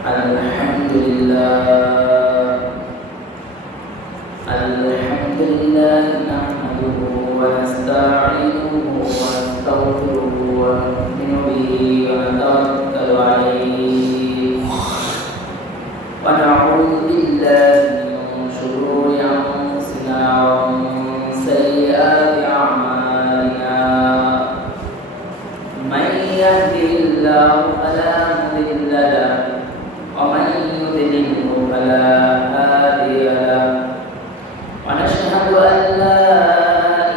الحمد لله نحمده ونستعينه ونستغفره ونؤمن به ونتوكل عليه ونعوذ بالله من شرور أنفسنا ومن سيئات أعمالنا من يهده الله فلا مضل له ومن يضلله فلا هادي له ونشهد أن لا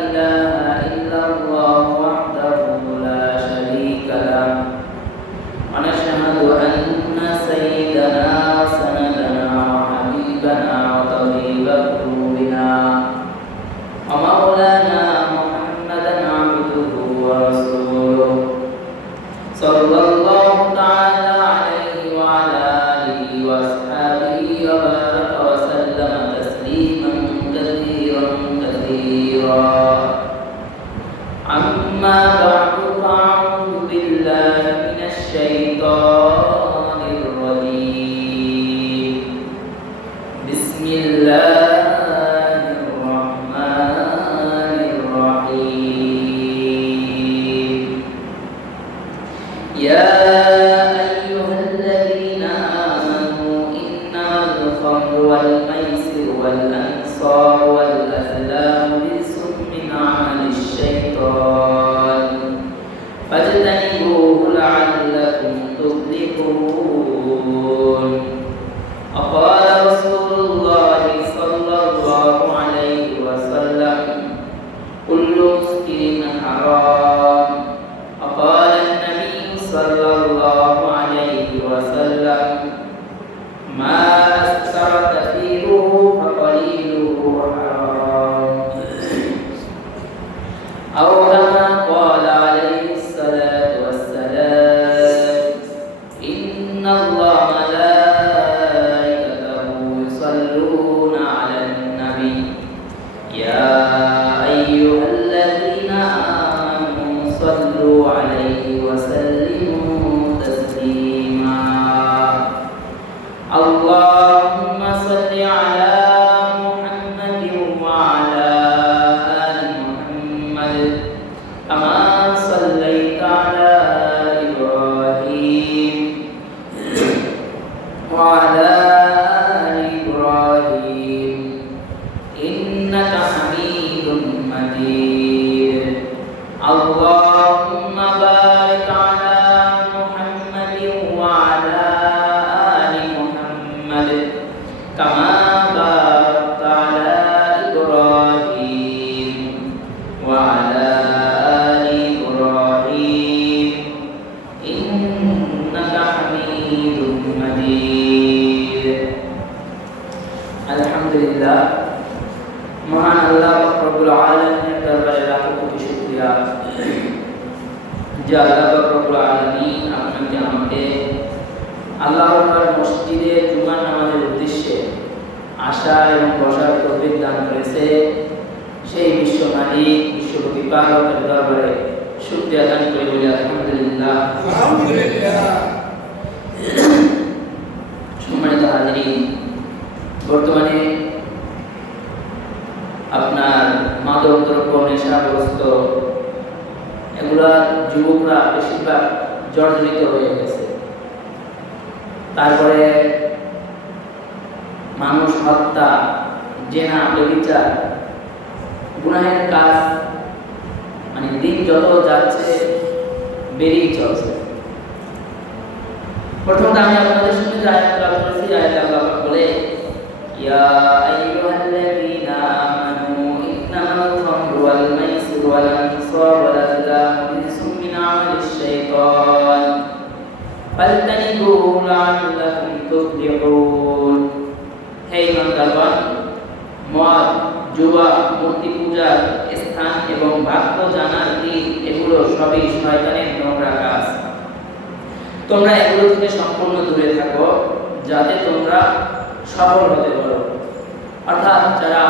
إله إلا الله وحده لا شريك له ونشهد أن سيدنا وسندنا وحبيبنا وطبيب قلوبنا ومولانا محمدا عبده ورسوله صلى الله تعالى عليه وعلى آله وأصحابه وبارك وسلم تسليما كثيرا كثيرا أما بعد فأعوذ بالله من الشيطان الرجيم بسم الله الرحمن الرحيم يا أيها الذين آمنوا إنما الخمر والميسر والأنصار والأزلام رجس من عمل الشيطان فاجتنبوه لعلكم تفلحون وقال رسول الله صلى الله عليه وسلم كل مسكر حرام وقال النبي صلى الله عليه وسلم ما أسكر كثيره فقليله حرام أو كما قال عليه الصلاة والسلام إن الله ملائكته يصلون على النبي يا أيها الذين آمنوا صلوا عليه وسلموا تسليما اللهم صل على محمد وعلى آل محمد كما صليت على إبراهيم وعلى آل إبراهيم إنك حميد مجيد اللهم بارك على محمد وعلى آل محمد كما باركت على إبراهيم وعلى آل إبراهيم إنك حميد مجيد الحمد لله মহান আল্লাহ রব্বুল আলামিনের দরবারে লাখো কোটি শুকরিয়া যে আল্লাহ রব্বুল আলামিন আপনাকে আমাকে আল্লাহর মসজিদে জুমার নামাজের উদ্দেশ্যে আসা এবং বসার তৌফিক দান করেছে সেই বিশ্ব মালিক বিশ্ব প্রতিপালকের দরবারে শুকরিয়া দান করি বলি আলহামদুলিল্লাহ আলহামদুলিল্লাহ সম্মানিত হাজিরিন বর্তমানে আপনার মাদক দ্রব্য নেশাগ্রস্ত এগুলা যুবকরা বেশিরভাগ জর্জরিত হয়ে গেছে। তারপরে মানুষ হত্যা, জেনা, ব্যভিচার, গুনাহের কাজ মানে দিন যত যাচ্ছে বেরিয়ে চলছে। প্রথমত আমি আপনাদের সঙ্গে যে আয়াত আলোচনা করেছি, আয়াতে আল্লাহ বলে ইয়া আইয়ুহাল্লাযীনা আমানু ইন্নামাল খামরু ওয়াল মাইসিরু ওয়াল আনসারু ওয়াল আযলামু রিজসুম মিন আমালিশ শাইতান ফাজতানিবুহু লাআল্লাকুম তুফলিহুন। হে ইমানদারগণ, মদ, জুয়া, মূর্তি পূজার স্থান এবং ভাগ্য জানার দিন এগুলো সবই শয়তানের নোংরা কাজ। তোমরা এগুলো থেকে সম্পূর্ণ দূরে থাকো যাতে তোমরা সফল হতে পারো। অর্থাৎ যারা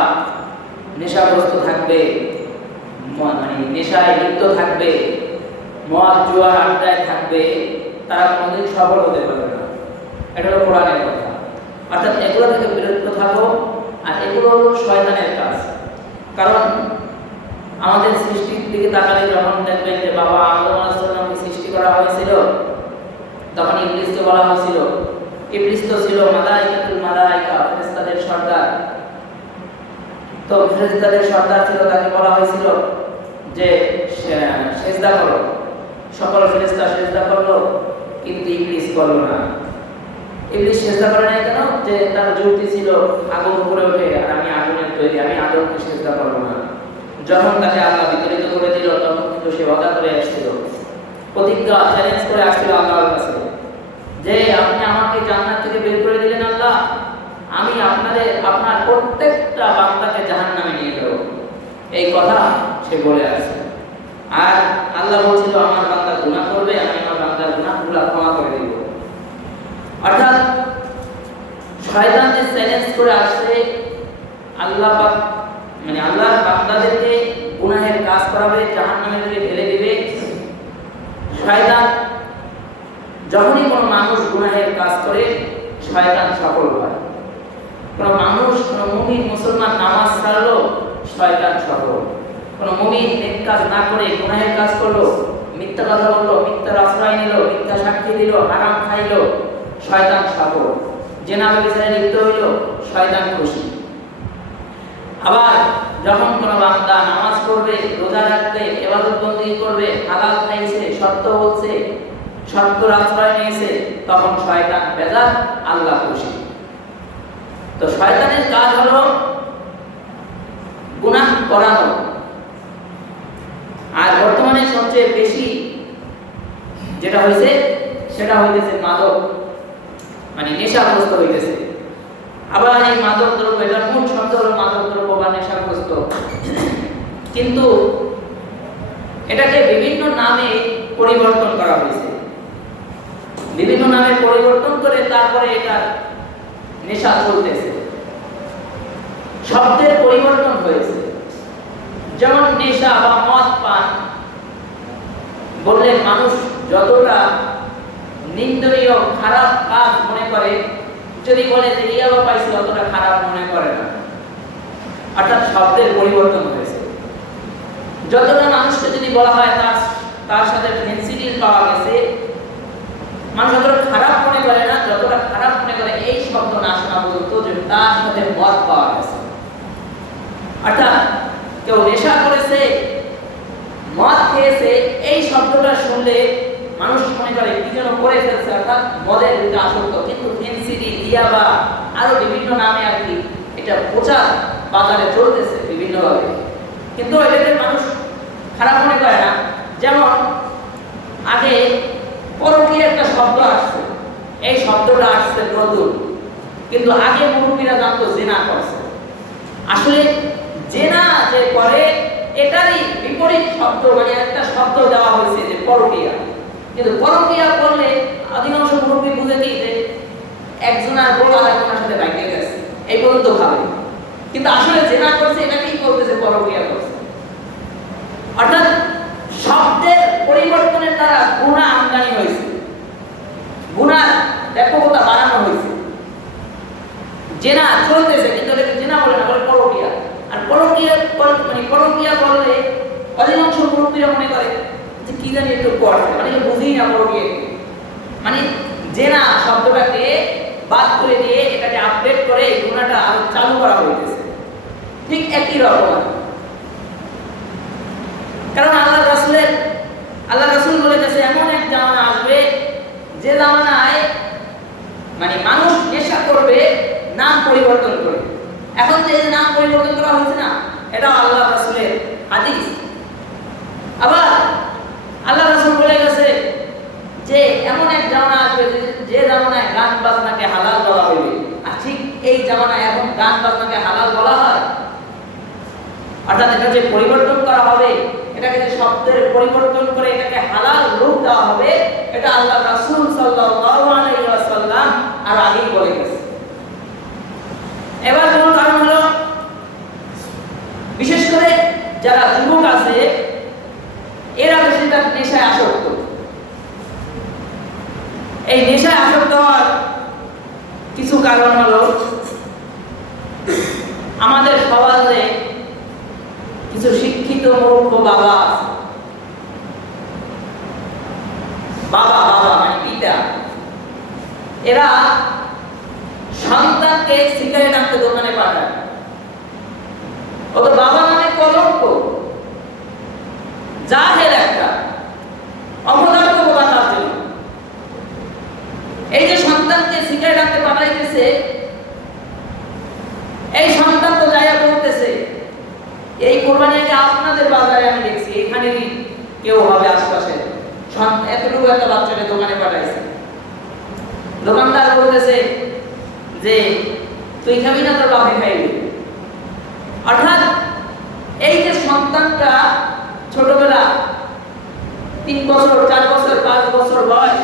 নেশাগ্রস্ত থাকবে, মানে নেশায় লিপ্ত থাকবে, মদ জুয়ার আড্ডায় থাকবে, তারা কোনোদিন সফল হতে পারবে না। এটা হলো কোরআনের কথা। অর্থাৎ এগুলো থেকে বিরত থাকো। আর এগুলো হলো শয়তানের কাজ। কারণ আমাদের সৃষ্টির দিকে তাকালে যখন দেখবেন যে বাবা আদম আলাইহিস সালামকে সৃষ্টি করা হয়েছিল, তখন ইবলিসকে বলা হয়েছিল, ইবলিস তো ছিল মালাইকা, ফেরেশতাদের সর্দার। তো ফেরেশতাদের সর্দার ছিল, তাকে বলা হয়েছিল যে সেজদা করো। সকল ফেরেশতা সেজদা করলো, কিন্তু ইবলিস করলো না। ইবলিস সেজদা করে নাই কেন? যে তার যুক্তি ছিল আগুন উপরে ওঠে আর আমি আগুনের তৈরি, আমি আদমকে সেজদা করবো না। যখন তাকে আল্লাহ বিতাড়িত করে দিল, তখন কিন্তু সে ওয়াদা করে আসছিল, প্রতিজ্ঞা চ্যালেঞ্জ করে আসছিল আল্লাহর কাছে যে আপনি আমাকে জান্নাত থেকে বের করে দিলেন আল্লাহ, আমি আপনার প্রত্যেকটা বান্দাকে জাহান্নামে নিয়ে যাব। এই কথা সে বলে আসছে। আর আল্লাহ বলছিল আমার বান্দা গুনাহ করবে, আমি আমার বান্দার গুনাহগুলো ক্ষমা করে দিব। অর্থাৎ শয়তান যে চ্যালেঞ্জ করে আসছে আল্লাহ পাক, মানে আল্লাহর বান্দাদেরকে গুনাহের কাজ করাবে, জাহান্নামে ঠেলে দিবে। শয়তান যখনই কোনো মানুষ গুনাহের কাজ করে, শয়তান সফল হয়। কোনো মানুষ, কোনো মুমিন মুসলমান নামাজ ছাড়লো, শয়তান সফল। কোনো মুমিন নেক কাজ না করে গুনাহের কাজ করলো, মিথ্যা কথা বললো, মিথ্যার আশ্রয় নিল, মিথ্যা সাক্ষী দিল, হারাম খাইলো, শয়তান সফল। জেনা ব্যভিচারে লিপ্ত হইল, শয়তান খুশি। আবার যখন কোনো বান্দা নামাজ পড়বে, রোজা রাখবে, ইবাদত বندگی করবে, হালাল খাইছে, সত্য বলছে, সত্যর আশ্রয় নিয়েছে, তখন শয়তান বেজার, আল্লাহ খুশি। তো শয়তানের কাজ হলো গুনাহ করানো। আর বর্তমানে সবচেয়ে বেশি যেটা হয়েছে সেটা হইতেছে মাদক, মানে নেশাগ্রস্ত হইতেছে। আবার এই মাদক দ্রব্য, এটার মূল শব্দ হলো মাদক দ্রব্য বা নেশাগ্রস্ত। কিন্তু এটাকে বিভিন্ন নামে পরিবর্তন করা হয়েছে, বিভিন্ন নামে পরিবর্তন করে তারপরে এটা নেশা চলতেছে। শব্দের পরিবর্তন হয়েছে। যেমন নেশা বা মদ পান বললে মানুষ যতটা নিন্দনীয় খারাপ কাজ মনে করে, যদি বলে যে ইয়াবা পাইছি অতটা খারাপ মনে করে না। অর্থাৎ শব্দের পরিবর্তন হয়েছে। যতটা মানুষকে যদি বলা হয় তার সাথে ফেন্সিডিল পাওয়া গেছে, মানুষ যতটা খারাপ মনে করে না, যতটা খারাপ মনে করে এই শব্দ না শোনা পর্যন্ত যে তার সাথে মদ পাওয়া গেছে। অর্থাৎ কেউ নেশা করেছে, মদ খেয়েছে, এই শব্দটা শুনলে মানুষ মনে করে কি যেন করে ফেলছে, অর্থাৎ মদের ভিতরে আসক্ত। কিন্তু ফেন্সিডিল, ইয়াবা আরো বিভিন্ন নামে আর কি এটা প্রচার বাজারে চলতেছে বিভিন্নভাবে, কিন্তু এটাকে মানুষ খারাপ মনে করে না। যেমন আগে পরকীয়া একটা শব্দ আসছে, এই শব্দটা আসছে নতুন, কিন্তু আগে মুরব্বীরা জানতো জিনা করছে। আসলে জিনা যে করে এটারই বিপরীত শব্দ, মানে একটা শব্দ দেওয়া হয়েছে যে পরকীয়া। কিন্তু পরকীয়া করলে অধিকাংশ মুরব্বী বুঝে কি যে একজন আর বউ আরেকজনের সাথে বাইকে গেছে, এই পর্যন্ত ভাবে। কিন্তু আসলে জিনা করছে, এটাকেই বলতেছে পরকীয়া করছে। অর্থাৎ শব্দের পরিবর্তনের দ্বারা গুনাহ আমদানি হয়েছে, গুনাহ ব্যাপকতা বাড়ানো হয়েছে। জিনা চলতেছে কিন্তু এটাকে জিনা বলে না, বলে পরকীয়া। আর পরকীয়া মানে পরকীয়া করলে অধিকাংশ মুরব্বীরা মনে করে যে কি জানি একটু করছে, মানে বুঝেই না পরকীয়া। মানে জিনা শব্দটাকে বাদ করে দিয়ে এটাকে আপডেট করে এই গুনাহটা আরো চালু করা হয়েছে। ঠিক একই রকম। কারণ আল্লাহ রাসূল বলে গেছে এমন এক জামানা আসবে যে জামানায় মানে মানুষ নেশা করবে নাম পরিবর্তন করে। এখন যে নাম পরিবর্তন করা হয়েছে না, এটা আল্লাহ রাসূলের হাদিস। আবার আল্লাহ রাসূল বলে গেছে যে এমন এক জামানা আসবে যে জামানায় গান বাজনাকে হালাল বলা হবে। আর ঠিক এই জামানায় এখন গান বাজনাকে হালাল বলা হয়। অর্থাৎ এটা যে পরিবর্তন করা হবে, এটাকে যে শব্দের পরিবর্তন করে এটাকে হালাল রূপ দেওয়া হবে, এটা আল্লাহ রাসূল সাল্লাল্লাহু আলাইহি ওয়াসাল্লাম আর আগেই বলে গেছে। এবার মূল কারণ হলো বিশেষ করে যারা যুবক আছে এরা বেশিরভাগ নেশায় আসক্ত। এই নেশায় আসক্ত হওয়ার কারণ হলো আমাদের সমাজে কিছু শিক্ষিত মূর্খ বাবা আছে। বাবা মানে পিতা, এরা সন্তানকে সিগারেট আনতে দোকানে পাঠায়। ও তো বাবা মানে কলঙ্ক, জাহেল একটা, অপদার্থ বানার জন্য। এই যে সন্তানকে সিগারেট আনতে পাঠাইতেছে, এই সন্তান তো যাইয়া বলতেছে, এই কোরবানি আগে আপনাদের বাজারে আমি দেখছি, এখানে কেউ হবে আশপাশে, এতটুকু একটা বাচ্চাকে দোকানে পাঠাইছে। দোকানদার বলতেছে যে তুই খাবি না, তোর বাপে খাইবি। অর্থাৎ এই যে সন্তানটা ছোটবেলা 3 বছর 4 বছর 5 বছর বয়স,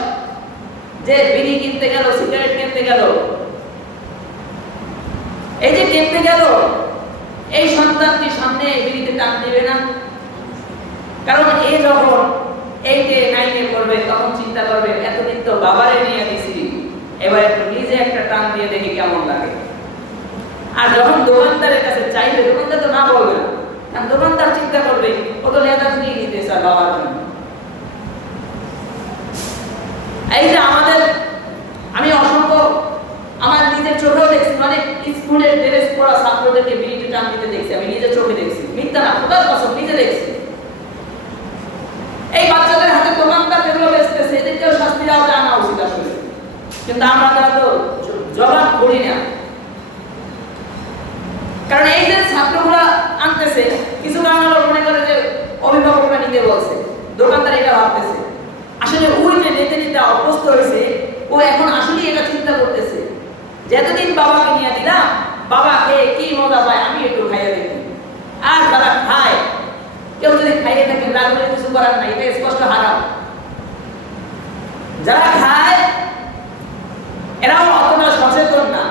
যে বিড়ি কিনতে গেল, সিগারেট কিনতে গেল, এই যে কিনতে গেল, এই সন্তানকে সামনে বিড়িতে টান দিবে না? কারণ এ যখন 8 9 পড়বে তখন চিন্তা করবে এতদিন তো বাবারে নিয়ে দিছি, এবার একটু নিজে একটা টান দিয়ে দেখি কেমন লাগে। আর যখন দোকানদারের কাছে চাইবে, দোকানদার তো না বলবে না, কারণ দোকানদার চিন্তা করবে ও তো লেদার নিয়ে নিতে চায় বাবার জন্য। এই যে আমি অসংখ্য আমার নিজের চোখেও দেখছি, মানে স্কুলের ড্রেস পরা ছাত্রদেরকে বিড়িতে টান দিতে দেখছি, আমি নিজের চোখে দেখছি, মিথ্যা না, খোদার কসম নিজে দেখছি। এই বাচ্চাদের হাতে দোকানদার যেগুলো বেচতেছে, এদেরকেও শাস্তি দেওয়া জানা উচিত আসলে, কিন্তু আমরা তারা তো জবাব করি না। কারণ এই যে ছাত্রগুলা আনতেছে, কিছু কারণ মনে করে যে অভিভাবকরা নিতে বলছে, দোকানদার এটা ভাবতেছে। আসলে ওই যে নিতে নিতে অভ্যস্ত হয়েছে, ও এখন আসলে এটা চিন্তা করতেছে যে এতদিন বাবাকে নিয়ে দিলাম, বাবা খেয়ে কি মজা পায়, আমি একটু খাইয়ে দেখি। আর যারা খায়, কেউ যদি খাইয়ে থাকে রাগ করে কিছু করার নাই, এটা স্পষ্ট হারাম। যারা খায় এরাও অতটা সচেতন না,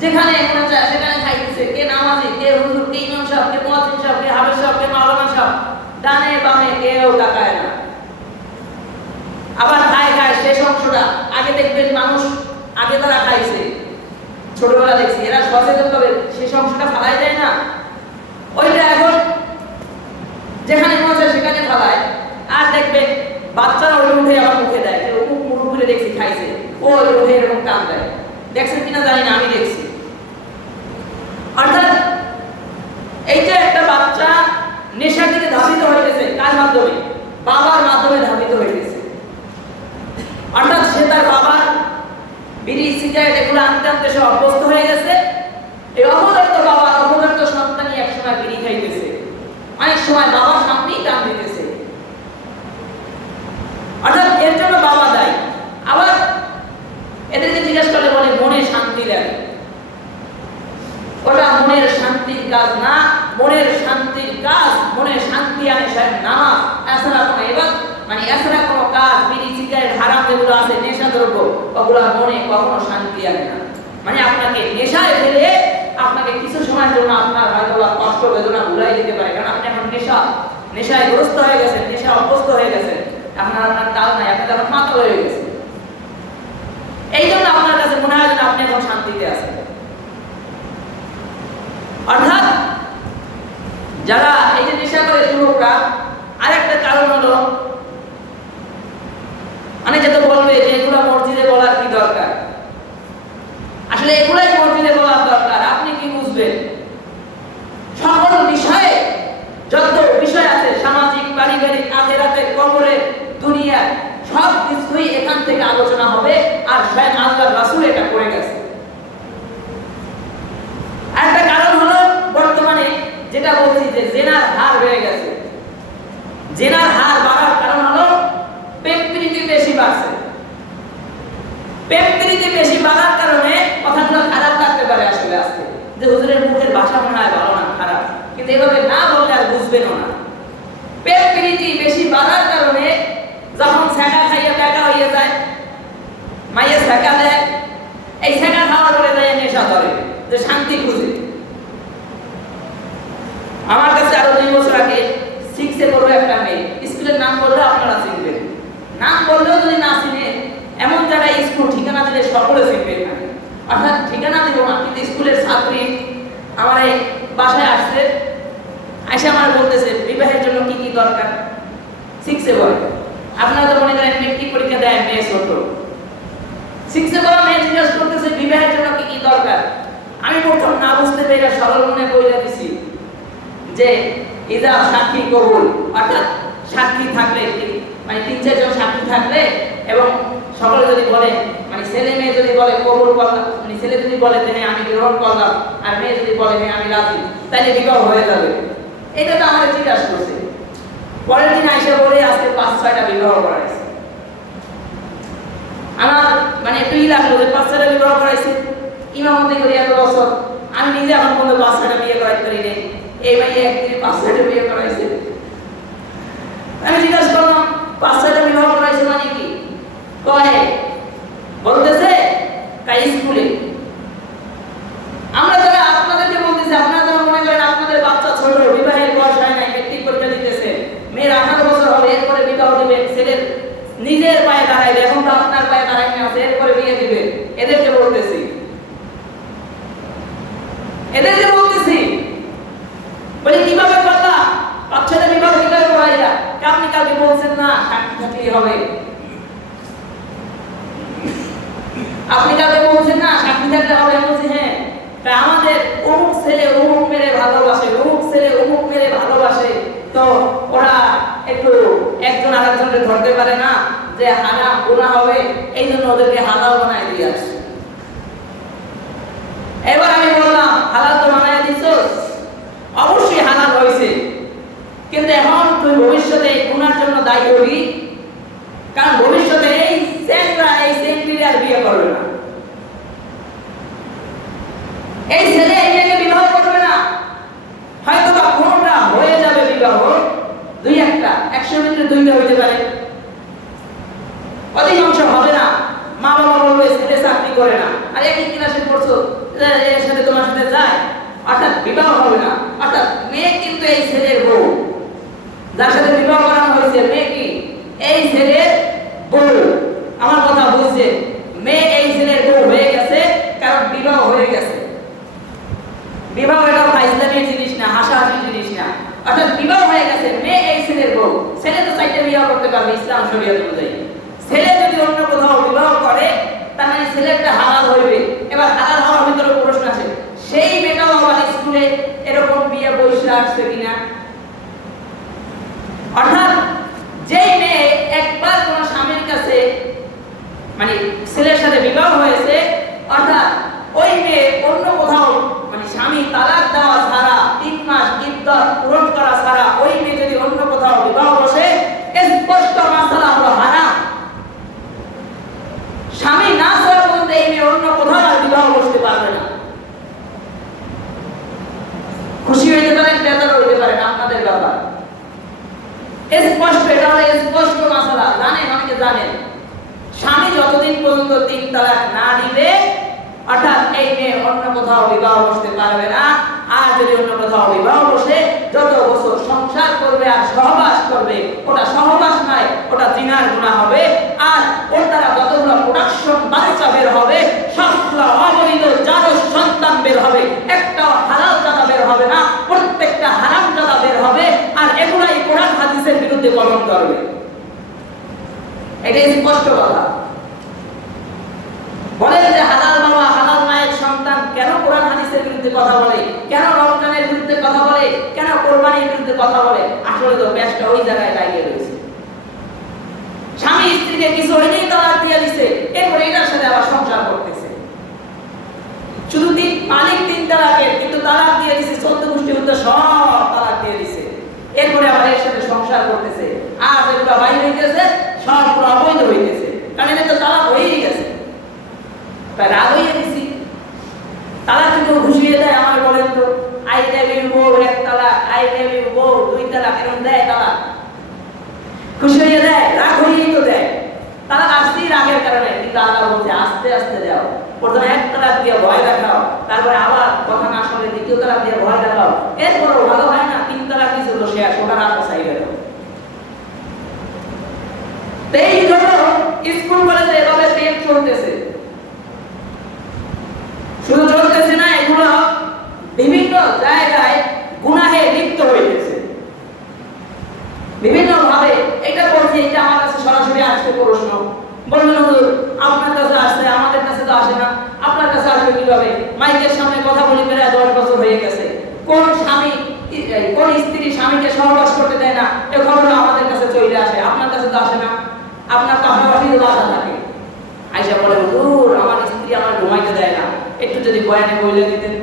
যেখানে মনে চায় সেখানে খাইতেছে। কে নামাজি, কে হুজুর, কে ইমাম সাহেব, কে মুয়াজ্জিন সাহেব, কে হাফেজ সাহেব, কে মাওলানা সাহেব, ডানে বামে কেউ তাকায় না। আবার খায় শেষ অংশটা আগে দেখবেন মানুষ আগে তারা খাইছে, ছোটবেলা দেখছি, এরা সচেতন তবে শেষ অংশটা ফালাই যায় না, ওইটা এখন যেখানে মনে হয় সেখানে ফালায়। আর দেখবেন বাচ্চারা ওই উঠে আবার মুখে দেয়, মুখ ঘুরে দেখছি খাইছে, ও উঠে এরকম টান দেয়। দেখছেন কিনা জানি না, আমি দেখছি। অর্থাৎ এই যে একটা বাচ্চা নেশার দিকে ধাবিত হইতেছে, কার মাধ্যমে? বাবার মাধ্যমে ধাবিত হইতেছে। অর্থাৎ সে তার বাবার বিড়ি সিগারেট এগুলো আনতে আনতে সে অভ্যস্ত হয়ে গেছে। এই অপদার্থ বাবা, অপদার্থ সন্তানই একসময় বিড়ি খাইতেছে, অনেক সময় বাবার সামনেই টান দিতেছে। অর্থাৎ এর জন্য বাবা দায়ী। আবার এদেরকে জিজ্ঞাসা করলে বলে মনে শান্তি লাগে। ওটা মনের শান্তির কাজ না, মনের শান্তির কাজ, মনের শান্তি আনে সাহেব নামাজ, এছাড়া কোনো এবার মানে এছাড়া কোনো কাজ, বিড়ি সিগারেট হারাম যেগুলো আছে, নেশা দ্রব্য, ওগুলো মনে কখনো শান্তি আনে না। মানে আপনাকে নেশায় ফেলে আপনাকে কিছু সময়ের জন্য আপনার হয়তো কষ্ট বেদনা ভুলাই দিতে পারে, কারণ আপনি এখন নেশায় গ্রস্ত হয়ে গেছেন, নেশা অভ্যস্ত হয়ে গেছেন, আপনার তাল নাই, আপনার এখন মাথা হয়ে গেছে। এই জন্য আপনার কাছে মনে হয় যে আপনি এখন শান্তিতে আছেন। অর্থাৎ যারা এই যে নেশা করে যুবকরা, আরেকটা কারণ হলো অনেকে তো বলবে যে এগুলো মসজিদে বলার কি দরকার। আসলে এগুলাই মসজিদে বলার দরকার। আপনি কি বুঝবেন? সকল বিষয়ে যত বিষয় আছে, সামাজিক, পারিবারিক, আখিরাতের, কবরের, দুনিয়ার, সব কিছুই এখান থেকে আলোচনা হবে। আর স্বয়ং আল্লাহর রাসূল এটা করে গেছে। আরেকটা কারণ হলো বর্তমানে যেটা বলছি যে জেনার হার বেড়ে গেছে। জেনার হার বাড়ার কারণ হলো প্রেম প্রীতি বেশি বাড়ছে। প্রেম প্রীতি বেশি বাড়ার কারণে কথাগুলো খারাপ লাগতে পারে আসলে আজকে, যে হুজুরের মুখের ভাষা মনে হয় ভালো না, খারাপ, কিন্তু এভাবে না বললে আর বুঝবেনও না। প্রেম প্রীতি বেশি বাড়ার কারণে যখন ছ্যাঁকা খাইয়ে টাকা হয়ে যায়, মাইয়ে ছ্যাঁকা দেয়, এই ছ্যাঁকা খাওয়ার পরে যায় নেশা ধরে, যে শান্তি খুঁজে। আমার কাছে আরো 2 বছর আগে 6 এ পড়বে একটা মেয়ে, স্কুলের নাম বললে আপনারা চিনবেন, নাম বললেও যদি না চিনে, এমন জায়গায় স্কুল ঠিকানা দিলে সকলে চিনবে না। অর্থাৎ ঠিকানা দিব না, কিন্তু স্কুলের ছাত্রী আমার এই বাসায় আসছে, আইসা আমার বলতেছে বিবাহের জন্য কি কি দরকার। 6 বলে, আপনারা তো মনে করেন মেট্রিক পরীক্ষা দেয় মেয়ে ছোট, 6 বলা মেয়ে জিজ্ঞাসা করতেছে বিবাহের জন্য কি কি দরকার। আমি প্রথম না বুঝতে পেরে সরল মনে কইরা দিছি যে ইদা সাক্ষী কবুল, অর্থাৎ সাক্ষী থাকলে, মানে 3-4 জন সাক্ষী থাকলে এবং সকলে যদি বলে, মানে ছেলে মেয়ে যদি বলে কবুল করলাম, মানে ছেলে যদি বলে যে হ্যাঁ আমি গ্রহণ করলাম, আর মেয়ে যদি বলে হ্যাঁ আমি রাজি, তাহলে বিবাহ হয়ে যাবে। এটা তো আমার জিজ্ঞাসা করছে। পরের দিন আইসা বলে আজকে 5-6টা বিবাহ করাইছে। আমার মানে একটু লাগলো যে 5-6টা বিবাহ করাইছে, ইমামতি করি এত বছর, আমি নিজে এখন পর্যন্ত 5-6টা বিয়ে করাইতে পারি নাই, এই মাইয়া একদিনে 5-6টা বিয়ে করাইছে। আমি জিজ্ঞাসা করলাম 5-6টা বিবাহ করাইছে মানে কি? কয় বলতেছে তাই স্কুলে। আমরা যারা আপনাদেরকে বলতেছি, আপনারা যারা মনে করেন আপনাদের বাচ্চা ছোট, বিবাহের বয়স হয় নাই, মেট্রিক পরীক্ষা দিতেছে, মেয়ের 18 বছর হবে, এরপরে বিবাহ দিবে, ছেলের নিজের পায়ে দাঁড়াইবে, এখন তো আপনার পায়ে দাঁড়াইনি আছে, এরপরে বিয়ে দিবে, এদেরকে বলতেছি, এদেরকে বলতেছি বলে কিভাবে করলা 5-6টা বিবাহ কিভাবে করাইলা? আপনি কাউকে বলছেন না সাক্ষী থাকলেই হবে, আপনি কাউকে বলছেন না সাক্ষী থাকলে হবে। বলছি হ্যাঁ, তাই আমাদের অমুক ছেলে অমুক মেরে ভালোবাসে, অমুক ছেলে অমুক মেরে ভালোবাসে, তো ওরা একটু একজন আরেকজনকে ধরতে পারে না যে হারাম গুনাহ হবে, এই জন্য ওদেরকে হালাল বানায় দিয়ে আসছে। এবার আমি বললাম হালাল তো বানায় দিছো, অবশ্যই হালাল হয়েছে, কিন্তু এখন তুই ভবিষ্যতে এই গুনার জন্য দায়ী হবি, কারণ ভবিষ্যতে এই সেন্টরা এই সেন্ট্রি আর বিয়ে করবে না, এই ছেলে এই মেয়েকে বিবাহ করবে না, হয়তো বা কোনটা হয়ে যাবে বিবাহ, 2-1টা, 100 ভিতরে 2টা হইতে পারে, অধিকাংশ হবে না। মা বাবা বলবে ছেলে চাকরি করে না, আর একই ক্লাসে পড়ছো, এর সাথে তোমার সাথে যায়, অর্থাৎ বিবাহ হবে না। অর্থাৎ মেয়ে কিন্তু এই ছেলের বউ, যার সাথে বিবাহ করানো হয়েছে মেয়ে কি এই ছেলের বউ। আমার কথা বুঝছে, মেয়ে এই ছেলের বউ হয়ে গেছে, কারণ বিবাহ হয়ে গেছে। বিবাহ এটা ফাইজলামি জিনিস না, হাসাহাসি জিনিস না, অর্থাৎ বিবাহ হয়ে গেছে, মেয়ে এই ছেলের বউ। ছেলে তো 4টা বিবাহ করতে পারবে ইসলাম শরীয়ত অনুযায়ী। ছেলে যদি অন্য কোথাও বিবাহ করে তার মানে ছেলেটা হালাল হইবে। এবার হালাল হওয়ার ভিতরে প্রশ্ন আছে, সেই মেয়েটাও আবার স্কুলে এরকম বিয়ে বৈশা আসছে কিনা। অর্থাৎ যেই মেয়ে একবার কোন স্বামীর কাছে মানে ছেলের সাথে বিবাহ হয়েছে, অর্থাৎ ওই মেয়ে অন্য কোথাও মানে স্বামী তালাক দেওয়া ছাড়া 3 মাস ইদ্দত পূরণ করা ছাড়া ওই মেয়ে যদি অন্য কোথাও বিবাহ বসে, স্পষ্ট মাসালা হলো হারাম। স্বামী না ছাড়া পর্যন্ত এই মেয়ে অন্য কোথাও আর বিবাহ বসতে পারবে না। খুশি হইতে পারেন, বেজার হইতে পারেন, আপনাদের ব্যাপার। স্পষ্ট, এটা হলো স্পষ্ট মাসালা, জানেন, অনেকে জানেন। স্বামী যতদিন পর্যন্ত 3 তালাক না দিবে, অর্থাৎ এই মেয়ে অন্য কোথাও বিবাহ বসতে পারবে না। আর যদি অন্য কোথাও বিবাহ বসে, যত বছর সংসার করবে আর সহবাস করবে, ওটা সহবাস নয়, ওটা জিনার গুনাহ হবে। আর ওর দ্বারা যতগুলো প্রোডাকশন বাচ্চা বের হবে, সবগুলো অবৈধ জারজ সন্তান বের হবে, একটাও হালাল জাদা বের হবে না, প্রত্যেকটা হারাম জাদা বের হবে। আর এগুলাই কোরআন হাদিসের বিরুদ্ধে কলম করবে। এটাই স্পষ্ট কথা। বলেন যে হালাল বাবা হালাল মায়ের সন্তান কেন কোরআন হাদিসের বিরুদ্ধে কথা বলে, কেন রমজানের বিরুদ্ধে কথা বলে, কেন কোরবানির বিরুদ্ধে কথা বলে? আসলে তো ব্যাসটা ওই জায়গায় লাগিয়ে রয়েছে। স্বামী স্ত্রীকে কিছু হইলেই তালাক দিয়ে দিছে, এরপরে এটার সাথে আবার সংসার করতেছে। শুধু মালিক 3 তালাকের, কিন্তু তালাক দিয়ে দিছে 14 গোষ্ঠী হতে সব তালাক দিয়ে দিছে, এরপরে আবার এর সাথে সংসার করতেছে। আর যেগুলো বাইরে হইতেছে সবগুলো অবৈধ হইতেছে, কারণ এটা তো তালাক হয়েই গেছে। তাই রাগ হয়ে গেছি, তালাক কিন্তু ঘুষিয়ে দেয়। আমার বলেন তো, আই লাভ ইউ বউ 1 তালাক, আই লাভ ইউ বউ 2 তালাক, এরকম দেয় তালাক? খুশি হয়ে দেয়? রাগ হয়েই তো দেয়। তালাক আসতেই রাগের কারণে, কিন্তু আল্লাহ বলছে আস্তে আস্তে দাও। প্রথমে 1 তালাক দিয়ে ভয় দেখাও, তারপরে আবার কথা না শুনলে 2য় তালাক দিয়ে ভয় দেখাও, এরপরও ভালো হয় না, 3 তালাক দিয়েছে তো শেষ, ওটার আশা চাইবে না। এই জন্য স্কুল কলেজে এভাবে প্রেম চলতেছে। কোন স্ত্রী স্বামীকে সহবাস করতে দেয় না, এই খবর আমাদের কাছে চলে আসে, আপনার কাছে তো আসে না। আপনার কাছাকাছি তো আশা থাকে, আয়সা বলে হুজুর আমার স্ত্রী আমার ঘুমাইতে দেয় না, একটু যদি বয়ানে বলে দিতেন।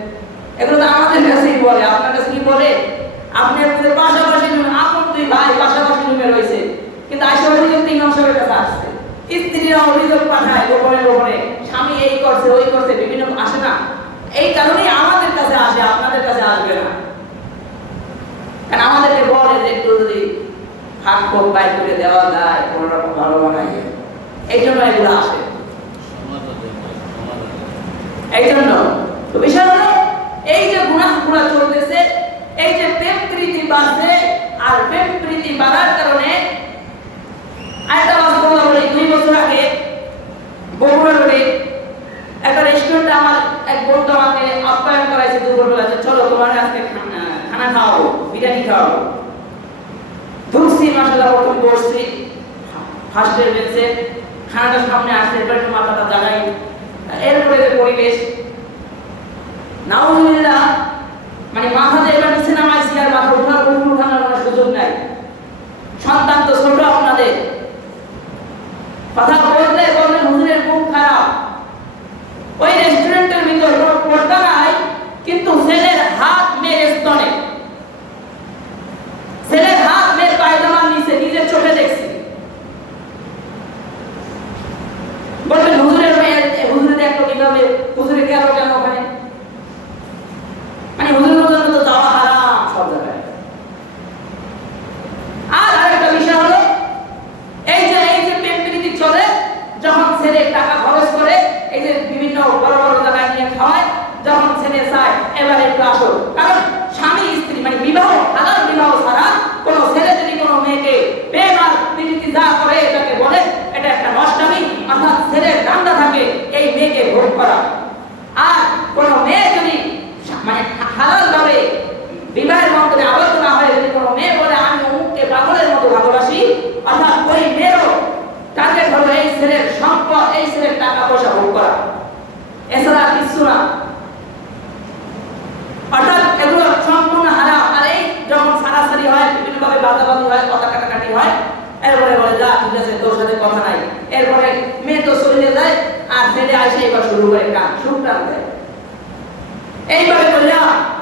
এগুলো তো আমাদের কাছেই বলে, আপনার কাছে কি বলে? আপনি আপনাদের পাশাপাশি আপন দুই ভাই পাশাপাশি রুমে রয়েছে, কিন্তু আয়সা বলে কিন্তু ইমাম সাহেবের কাছে আসছে। স্ত্রীরা অভিযোগ পাঠায় গোপনে গোপনে, স্বামী এই করছে ওই করছে, বিভিন্ন আসে না। এই কারণেই আমাদের কাছে আসে, আপনাদের কাছে আসবে না। কারণ আমাদেরকে বলে যে একটু যদি ফাঁক ফোক বাইর করে দেওয়া যায়, কোনো রকম ভালো বানাই, এই জন্য এগুলো আসে। এই জন্য তো বিষয় হলো এই যে গুনাহগুলো চলতেছে, এই যে প্রেম প্রীতি বাড়ছে, আর প্রেম প্রীতি বাড়ার কারণে আরেকটা বাস্তবতা বলি। 2 বছর আগে বগুড়া রোডে একটা রেস্টুরেন্টে আমার এক বন্ধু আমাকে আপ্যায়ন করাইছে দুপুরবেলা, যে চলো তোমার আজকে খানা খাওয়াবো, বিরিয়ানি খাওয়াবো। ঢুকছি, মাশাআল্লাহ প্রথম বসছি ফার্স্টের বেঞ্চে, খানাটা সামনে আসছে, এবার একটু মাথাটা জাগাই, এরপরে যে পরিবেশ নাউজুবিল্লাহ, মানে মাথাতে এবার নিচে নামাইছি, আর মাথা উঠানোর কোনো সুযোগ নাই। সন্তান তো ছোট, আপনাদের কথা বলতে বলবেন হুজুরের মুখ খারাপ। ওই রেস্টুরেন্টের ভিতর কোনো পর্দা নাই, কিন্তু ছেলের হাত মেয়ের স্তনে, ছেলের হাত মেয়ের পায়জামার নিচে, নিজের চোখে দেখছি। বলবেন হুজুরের মেয়ে, হুজুরে দেখলো কিভাবে, হুজুরে গেল কেন ওখানে? মানে হুজুর পর্যন্ত তো যাওয়া হারাম সব জায়গায়। আর আরেকটা বিষয় হলো এই যে প্রেম প্রীতি চলে, যখন ছেলে টাকা খরচ করে এই যে বিভিন্ন বড় বড় জায়গায় নিয়ে খাওয়ায়, যখন ছেলে চায় এবার একটু আসো, কারণ স্বামী স্ত্রী মানে বিবাহ, হালাল বিবাহ ছাড়া কোনো ছেলে যদি কোনো মেয়েকে প্রেম আর প্রীতি যা করে এটাকে বলে এটা একটা নষ্টামি, অর্থাৎ ছেলের ধান্দা থাকে এই মেয়েকে ভোগ করা। আর কোনো মেয়ে যদি মানে হালাল ভাবে বিবাহের বন্ধনে আবদ্ধ না হয়ে যদি কোনো মেয়ে বলে আমি অমুককে পাগলের মতো ভালোবাসি, অর্থাৎ ওই মেয়েরও টার্গেট হলো এই ছেলের সম্পদ, এই ছেলের টাকা পয়সা ভোগ করা, এছাড়া কিছু না। অর্থাৎ এগুলো সম্পূর্ণ হারাম। আর এই যখন সারাসারি হয়, বিভিন্নভাবে বাদাবাদি হয়, কথা কাটাকাটি হয়, এরপরে বলে যা ঠিক আছে তোর সাথে কথা নাই, এরপরে মেয়ে তো চলে যায়, আর ছেলে আসে এবার শুরু করে গান সুরটান দেয়। এইভাবে বললে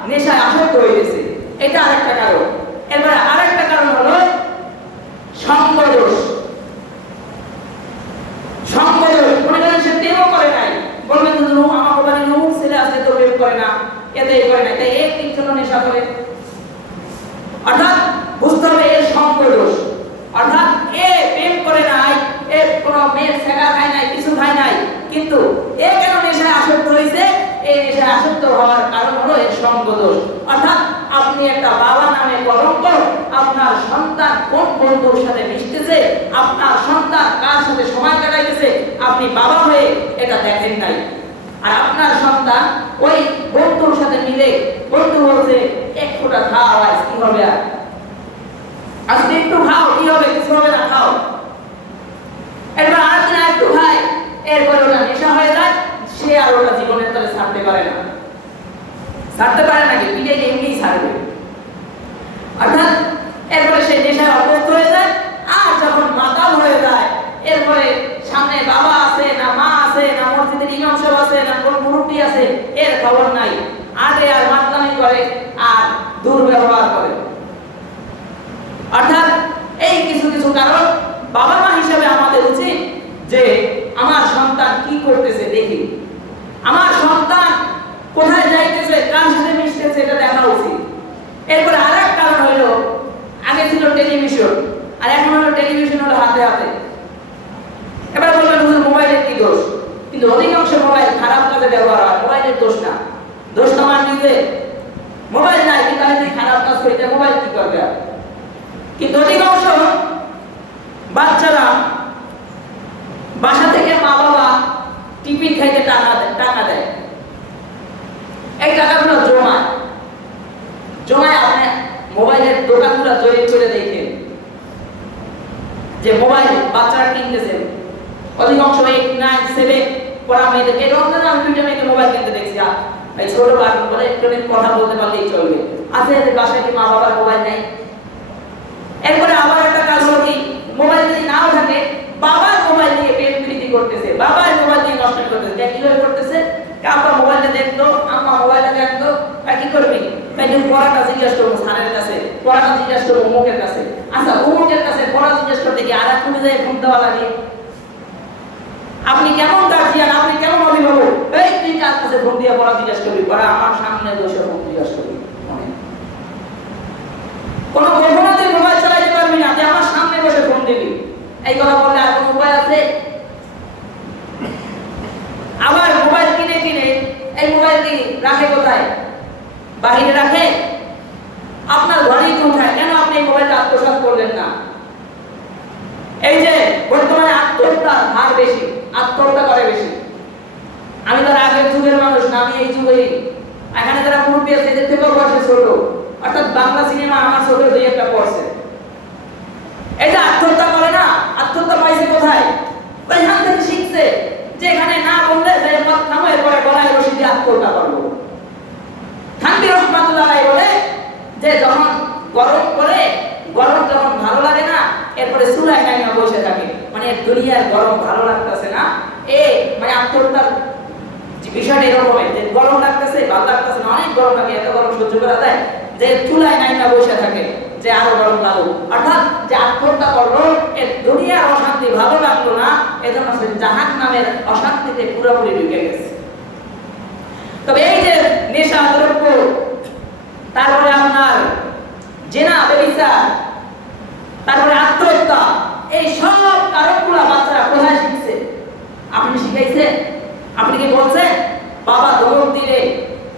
নেশায় আসক্ত হয়ে গেছে, এটা আরেকটা কারণ। এরপরে আরেকটা কারণ হলো সঙ্গদোষ। সঙ্গদোষ, মনে করেন সে প্রেমও করে নাই, বলবেন আমার বাড়ির অমুক ছেলে আছে তো প্রেম করে না, এতে করে নাই, তাই এক তিন জন্য নেশা করে। অর্থাৎ বুঝতে হবে এর সঙ্গদোষ, অর্থাৎ এ প্রেম করে নাই, এ কোনো মেয়ের ছেঁকা খায় নাই, কিছু খায় নাই, কিন্তু এ কেন নেশায় আসক্ত হয়েছে? এই নেশায় আসক্ত হওয়ার কারণ হলো এর সঙ্গদোষ। অর্থাৎ আপনি একটা বাবা নামে কলঙ্ক, আপনার সন্তান কোন বন্ধুর সাথে মিশতেছে, আপনার সন্তান কার সাথে সময় কাটাইতেছে, আপনি বাবা হয়ে এটা দেখেন নাই। আর আপনার সন্তান ওই বন্ধুর সাথে মিলে, বন্ধু বলছে এক ফোঁটা খাওয়া হয়, কি হবে? আর আজকে একটু খাও, কি হবে? কিছু হবে না, খাও। এরপর আরেকদিন একটু খায়, এরপরে ওটা নেশা হয়ে যায়, সে আর ওটা জীবনের তলে ছাড়তে পারে না। ছাড়তে পারে নাকি? পিঠে এমনিই ছাড়বে। অর্থাৎ এরপরে সে নেশায় অভ্যস্ত হয়ে যায়, আর যখন মাতাল হয়ে যায়, এরপরে সামনে বাবা আছে না, মা আছে না, মসজিদের ইমাম সাহেব আছে না, কোন মুরব্বি আছে, এর খবর নাই। আগে আর মাতলামি করে আর দুর্ব্যবহার করে। অর্থাৎ এই কিছু কিছু কারণ বাবা মা হিসেবে আমাদের উচিত যে আমার সন্তান কি করতেছে দেখি, আমার সন্তান কোথায় যাইতেছে, কার সাথে মিশতেছে, এটা দেখা উচিত। এরপরে আরেক কারণ হইল, আগে ছিল টেলিভিশন, আর এখন হলো টেলিভিশন হলো হাতে হাতে। এবার বলবেন হুজুর মোবাইলের কি দোষ? কিন্তু অধিকাংশ মোবাইল খারাপ কাজে ব্যবহার হয়, মোবাইলের দোষ না, দোষ তো আমার নিজে। মোবাইল নাই কিন্তু আমি যদি খারাপ কাজ করি, মোবাইল কি করবে? কিন্তু অধিকাংশ বাচ্চারা বাসা থেকে মা বাবা টিফিন খাইতে টাকা দেয়, এই টাকাগুলো জমায় আপনি মোবাইলের দোকানগুলো জয়েন করে দেখেন যে মোবাইল বাচ্চারা কিনতেছে। অধিকাংশ 8, 9, 7 পড়া মেয়েদেরকে রমজানে আমি 2টা মেয়েকে মোবাইল কিনতে দেখছি, এই ছোট বাচ্চা বলে একটু কথা বলতে পারলেই চলবে, আছে এদের বাসায় কি মা বাবার মোবাইল নাই? এরপরে আবার একটা কাজ হলো কি, মোবাইল যদি নাও থাকে বাবার মোবাইল দিয়ে প্রেম প্রীতি করতেছে, বাবার মোবাইল দিয়ে নষ্ট করতেছে। কিভাবে করতেছে? আব্বা মোবাইলটা দেখতো, আম্মা মোবাইলটা দেখতো, কি করবি? পড়াটা জিজ্ঞাসা করবো স্যারের কাছে, পড়াটা জিজ্ঞাসা করবো অমুকের কাছে। আচ্ছা অমুকের কাছে পড়া জিজ্ঞাসা করতে গিয়ে আর এক তুমি যাই ফোন দেওয়া লাগে। আপনি কেমন গার্জিয়ান, আপনি কেমন অভিভাবক? এই তুই কার কাছে ফোন দিয়ে পড়া জিজ্ঞাসা করবি? পড়া আমার সামনে বসে ফোন জিজ্ঞাসা করবি। কোনো কখনো তুই মোবাইল চালাইতে পারবি না, তুই আমার সামনে বসে ফোন দিবি। এই কথা বললে আর কোনো উপায় আছে? আবার মোবাইল কিনে কিনে এই মোবাইল কি রাখে কোথায়? বাহিরে রাখে? আপনার ঘরেই কোথায়? কেন আপনি এই মোবাইলটা আত্মসাৎ করলেন না? এই যে বর্তমানে আত্মহত্যার হার বেশি, আত্মহত্যা করে বেশি। আমি তো আগের যুগের মানুষ না, আমি এই যুগেই। এখানে যারা মুরব্বী আছে এদের থেকেও বয়সে ছোট, অর্থাৎ বাংলা সিনেমা আমার ছোট দুই একটা পড়ছে। এটা আত্মহত্যা করে না, আত্মহত্যা পাইছে কোথায়? ওইখান থেকে শিখছে যে এখানে না বললে যে মত থামো, এরপরে গলায় রশি দিয়ে আত্মহত্যা করবো। থানভী রহমাতুল্লাহ আলাইহি বলে যে যখন গরম করে, গরম যখন ভালো লাগে না, এরপরে চুলায় নাইমা বসে থাকে, মানে দুনিয়ার গরম ভালো লাগতেছে না, মানে আত্মহত্যার বিষয়টা এরকম যে গরম লাগতেছে, ভালো লাগতেছে না, অনেক গরম লাগে, এত গরম সহ্য করা যায়, যে চুলায় নাইমা বসে থাকে যে আরো গরম লাগুক। অর্থাৎ যে আত্মহত্যা করলো, এর দুনিয়ার অশান্তি ভালো লাগলো না, এজন্য সে জাহান্নামের অশান্তিতে পুরোপুরি ঢুকে গেছে। তবে এই যে নেশা দ্রব্য, তারপরে আপনার জেনা ব্যভিচার, তারপরে আত্মহত্যা, এই সব কারণগুলো বাচ্চারা কোথায় শিখছে? আপনি শিখাইছেন? আপনি কি বলছেন বাবা ধমক দিলে